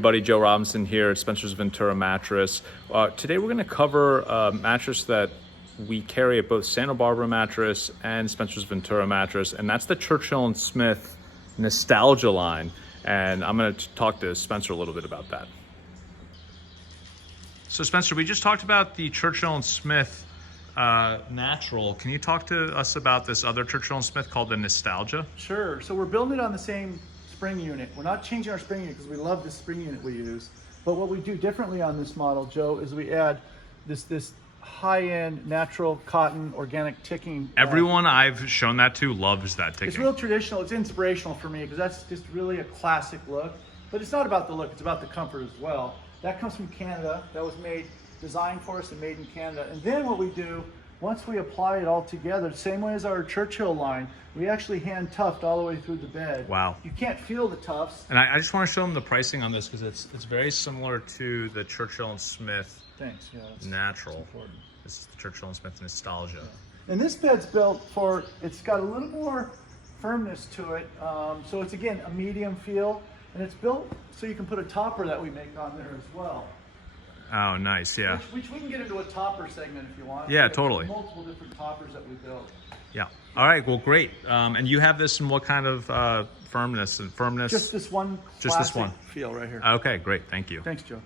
Everybody, Joe Robinson here at Spencer's Ventura Mattress. Today we're going to cover a mattress that we carry at both Santa Barbara Mattress and Spencer's Ventura Mattress, and that's the Churchill and Smith Nostalgia line. And I'm going to talk to Spencer a little bit about that. So Spencer, we just talked about the Churchill and Smith Natural. Can you talk to us about this other Churchill and Smith called the Nostalgia? Sure. So we're building it on the same spring unit. We're not changing our spring unit because we love the spring unit we use. But what we do differently on this model, Joe, is we add this high-end natural cotton organic ticking. Everyone I've shown that to loves that ticking. It's real traditional. It's inspirational for me because that's just really a classic look. But it's not about the look. It's about the comfort as well. That comes from Canada. That was designed for us and made in Canada. And then what we do, once we apply it all together, same way as our Churchill line, we actually hand tuft all the way through the bed. Wow. You can't feel the tufts. And I just want to show them the pricing on this because it's very similar to the Churchill and Smith Natural. This is the Churchill and Smith Nostalgia. Yeah. And this bed's built for, it's got a little more firmness to it. So it's, again, a medium feel. And it's built so you can put a topper that we make on there as well. Oh, nice, yeah. Which we can get into a topper segment if you want. Yeah, totally. Multiple different toppers that we build. Yeah. All right, well, great. And you have this in what kind of firmness? Just this one classic feel right here. Okay, great. Thank you. Thanks, Joe.